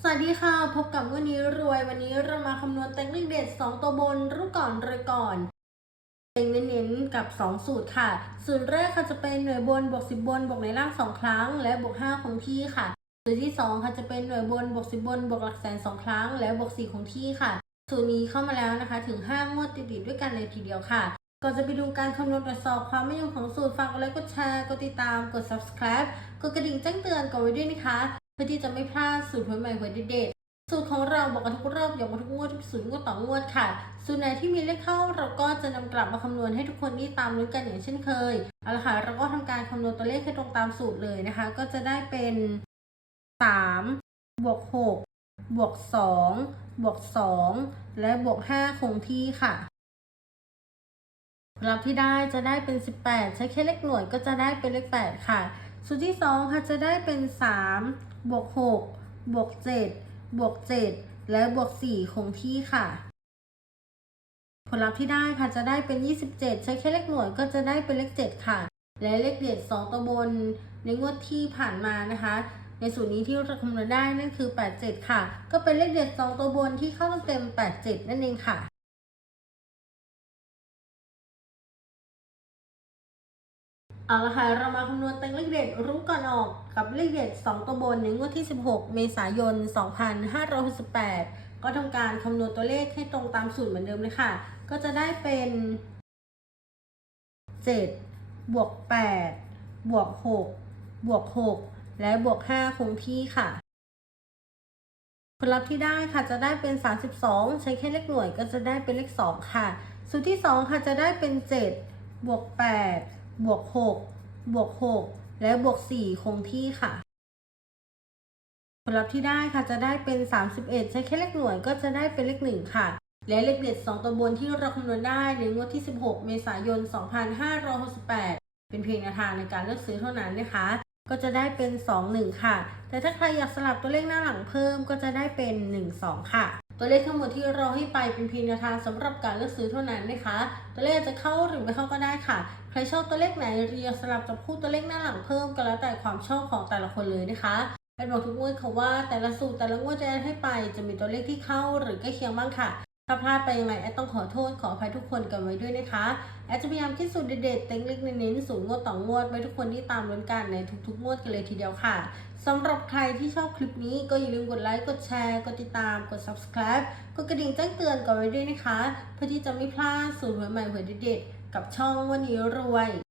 สวัสดีค่ะ พบกับวันนี้รวยวันนี้เรามาคำนวณเต็งเลขเด็ด 2 ตัวบนรู้ก่อนรวยก่อนเต็งเน้นๆกับ 2 สูตรค่ะ สูตรแรกค่ะจะเป็นหน่วยบนบวก10 บนบวกในล่าง 2 ครั้ง และบวก5คงที่ค่ะ สูตรที่ 2 ค่ะจะเป็นหน่วยบนบวก10 บนบวกหลักแสน 2 ครั้ง และบวก4คงที่ค่ะ สูตรนี้เข้ามาแล้วนะคะถึง 5 งวดติดๆด้วยกันเลยทีเดียวค่ะก่อนจะไปดูการคำนวณตรวจสอบความไม่ยงของสูตรฝากกดไลค์กดแชร์กดติดตามกด subscribe กดกระดิ่งแจ้งเตือนกันไว้ด้วยนะคะ เพื่อที่จะไม่พลาดสูตรหวยใหม่หวยเด็ดๆสูตรของเราบอกกันทุกรอบอย่างว่าทุกงวดทุกสูตรงวดต่องวดค่ะ สูตรไหนที่มีเลขเข้าเราก็จะนำกลับมาคำนวณให้ทุกคนได้ตามรู้กันอย่างเช่นเคยเอาละค่ะเราก็ทำการคำนวณตัวเลขให้ตรงตามสูตรเลยนะคะ ก็จะได้เป็น3บวก6บวก2บวก2และบวก5คงที่ค่ะผลลัพธ์ที่ได้จะได้เป็น 18 ใช้แค่เลขหน่วยก็จะได้เป็นเลข 8 ค่ะ สูตรที่ 2 ค่ะจะได้เป็น 3 บวก6บวก7บวก7และบวก4คงที่ค่ะ ผลลัพธ์ที่ได้ค่ะจะได้เป็น 27 ใช้แค่เลขหน่วยก็จะได้เป็นเลข7ค่ะ และเลขเด็ด2ตัวบนในงวดที่ผ่านมานะคะในสูตรนี้ที่เราคำนวณได้นั่นคือ 87 ค่ะ ก็เป็นเลขเด็ด 2 ตัวบนที่เข้าเต็ม 87 นั่นเองค่ะ เอาละค่ะเรามาคำนวณเต็งเลขเด็ดรู้ก่อนออกกับเลขเด็ด2ตัวบนในงวดที่ 16 เมษายน 2568 ก็ทำการคำนวณตัวเลขให้ตรงตามสูตรเหมือนเดิมเลยค่ะ ก็จะได้เป็น 7 บวก 8 บวก 6 บวก 6 และบวก 5 คงที่ค่ะ ผลลัพธ์ที่ได้ค่ะจะได้เป็น 32 ใช้แค่เลขหน่วยก็จะได้เป็นเลข 2 ค่ะ สูตรที่ 2 ค่ะจะได้เป็น 7 บวก 8 บวก6บวก6และบวก4คงที่ค่ะ ผลลัพธ์ที่ได้ค่ะจะได้เป็น 31 ใช้แค่เลขหน่วยก็จะได้เป็นเลข1ค่ะ และเลขเด็ด 2 ตัวบนที่เราคำนวณได้ในงวดที่ 16 เมษายน 2568 เป็นเพียงแนวทางในการเลือกซื้อเท่านั้นนะคะ ก็จะได้เป็น 2 1 ค่ะ แต่ถ้าใครอยากสลับตัวเลขหน้าหลังเพิ่มก็จะได้เป็น 1 2 ค่ะ ตัวเลขทั้งหมดที่เราให้ไปเป็นเพียงแนวทางสำหรับการเลือกซื้อเท่านั้นนะคะ ตัวเลขจะเข้าหรือไม่เข้าก็ได้ค่ะ ใครชอบตัวเลขไหนเรียงสลับจับคู่ตัวเลขหน้าหลังเพิ่มก็แล้วแต่ความชอบของแต่ละคนเลยนะคะเป็นบอกทุกงวดค่ะว่าแต่ละสูตรแต่ละงวดจะให้ไปจะมีตัวเลขที่เข้าหรือใกล้เคียงบ้างค่ะ ถ้าพลาดไปยังไงแอดต้องขอโทษขออภัยทุกคนกันไว้ด้วยนะคะแอดจะพยายามคิดสูตรเด็ดๆเต็งเล็กเน้นๆสูงงวดต่องวดไว้ทุกคนที่ตามลุ้นกันในทุกๆงวดกันเลยทีเดียวค่ะสำหรับใครที่ชอบคลิปนี้ก็อย่าลืมกดไลค์กดแชร์กดติดตามกด subscribe กดกระดิ่งแจ้งเตือนกันไว้ด้วยนะคะ เพื่อที่จะไม่พลาดสูตรใหม่ๆเผยเด็ดๆกับช่องวันนี้รวย